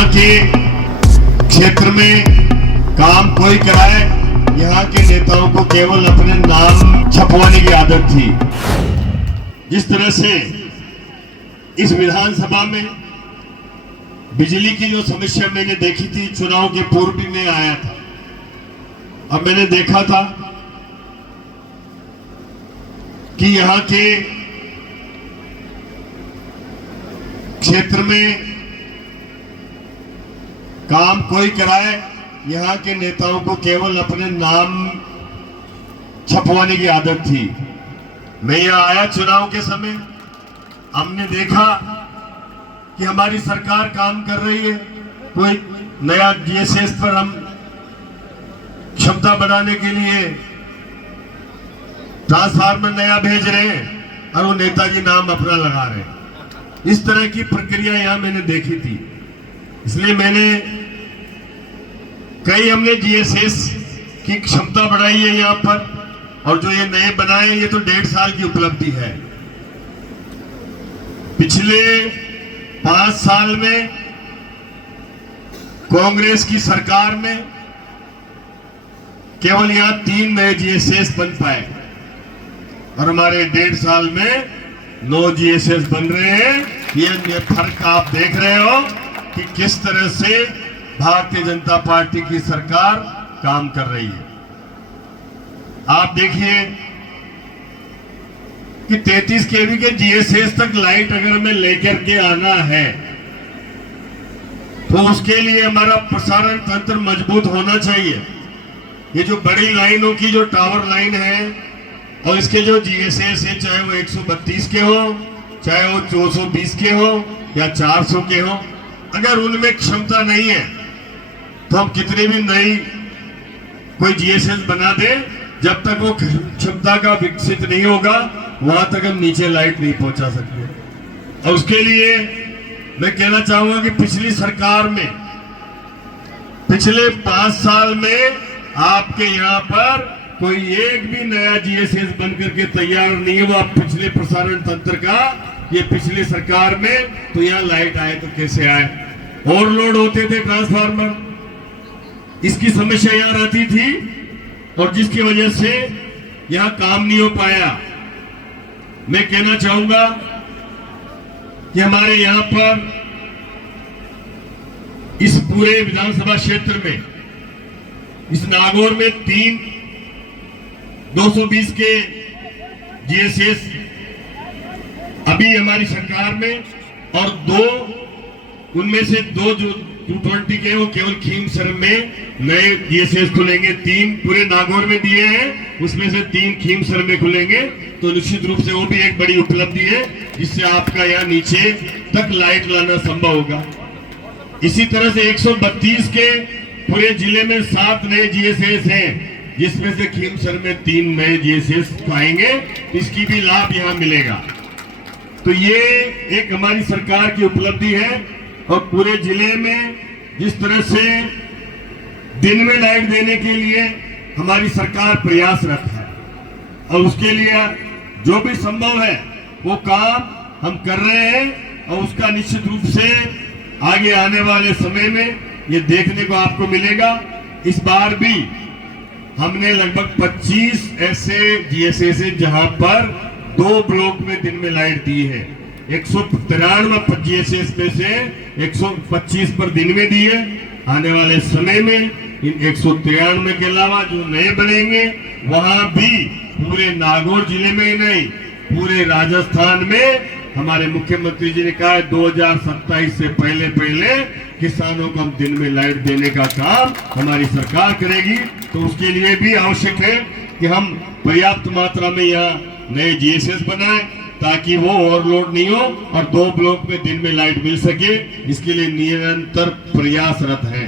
यहाँ के क्षेत्र में काम कोई कराए, यहाँ के नेताओं को केवल अपने नाम छपवाने की आदत थी। जिस तरह से इस विधानसभा में बिजली की जो समस्या मैंने देखी थी, चुनाव के पूर्व भी मैं आया था और मैंने देखा था कि यहाँ के क्षेत्र में काम कोई कराए, यहाँ के नेताओं को केवल अपने नाम छपवाने की आदत थी। मैं यहाँ आया चुनाव के समय, हमने देखा कि हमारी सरकार काम कर रही है। कोई नया जीएसएस पर हम क्षमता बढ़ाने के लिए ट्रांसफार्मर नया भेज रहे हैं और वो नेताजी नाम अपना लगा रहे हैं। इस तरह की प्रक्रिया यहां मैंने देखी थी, इसलिए हमने जीएसएस की क्षमता बढ़ाई है यहां पर, और जो ये नए बनाए ये तो 1.5 साल की उपलब्धि है। पिछले 5 साल में कांग्रेस की सरकार में केवल यहां 3 नए जीएसएस बन पाए और हमारे 1.5 साल में 9 जीएसएस बन रहे हैं। ये फर्क आप देख रहे हो कि किस तरह से भारतीय जनता पार्टी की सरकार काम कर रही है। आप देखिए कि 33 केवी के जीएसएस तक लाइट अगर हमें लेकर के आना है तो उसके लिए हमारा प्रसारण तंत्र मजबूत होना चाहिए। ये जो बड़ी लाइनों की जो टावर लाइन है और इसके जो जीएसएस है, चाहे वो 132 के हो, चाहे वो 220 के हो या 400 के हो, अगर उनमें क्षमता नहीं है तो हम कितने भी नई कोई जीएसएस बना दे, जब तक वो क्षमता का विकसित नहीं होगा वहां तक हम नीचे लाइट नहीं पहुंचा सकते। और उसके लिए मैं कहना चाहूंगा कि पिछली सरकार में पिछले 5 साल में आपके यहाँ पर कोई एक भी नया जीएसएस बनकर के तैयार नहीं हुआ पिछले प्रसारण तंत्र का। ये पिछली सरकार में तो यहाँ लाइट आए तो कैसे आए, ओवरलोड होते थे ट्रांसफार्मर, इसकी समस्या यहाँ रहती थी और जिसकी वजह से यहाँ काम नहीं हो पाया। मैं कहना चाहूंगा कि हमारे यहाँ पर इस पूरे विधानसभा क्षेत्र में, इस नागौर में 3 220 के जीएसएस अभी हमारी सरकार में, और 2 उनमें से 2 जो 220 के वो केवल खीमसर में नए जीएसएस खुलेंगे। 3 पूरे नागौर में दिए हैं, उसमें से 3 खीमसर में खुलेंगे। तो निश्चित रूप से वो भी एक बड़ी उपलब्धि है, जिससे आपका यहाँ नीचे तक लाइट लाना संभव होगा। इसी तरह से 132 के पूरे जिले में 7 नए जीएसएस हैं, जिसमें से खीमसर में 3 नए जीएसएस आएंगे। इसकी भी लाभ यहाँ मिलेगा। तो ये एक हमारी सरकार की उपलब्धि है। और पूरे जिले में जिस तरह से दिन में लाइट देने के लिए हमारी सरकार प्रयासरत है, और उसके लिए जो भी संभव है वो काम हम कर रहे हैं, और उसका निश्चित रूप से आगे आने वाले समय में ये देखने को आपको मिलेगा। इस बार भी हमने लगभग 25 ऐसे जीएसएस जहां पर 2 ब्लॉक में दिन में लाइट दी है। 193 जीएसएस में से 125 पर दिन में दी है। आने वाले समय में इन 193 के अलावा जो नए बनेंगे वहां भी पूरे नागौर जिले में ही नहीं, पूरे राजस्थान में हमारे मुख्यमंत्री जी ने कहा है 2027 से पहले किसानों को हम दिन में लाइट देने का काम हमारी सरकार करेगी। तो उसके लिए भी आवश्यक है कि हम पर्याप्त मात्रा में यहाँ नए जीएसएस बनाएं, ताकि वो ओवरलोड नहीं हो और 2 ब्लॉक में दिन में लाइट मिल सके। इसके लिए निरंतर प्रयासरत है।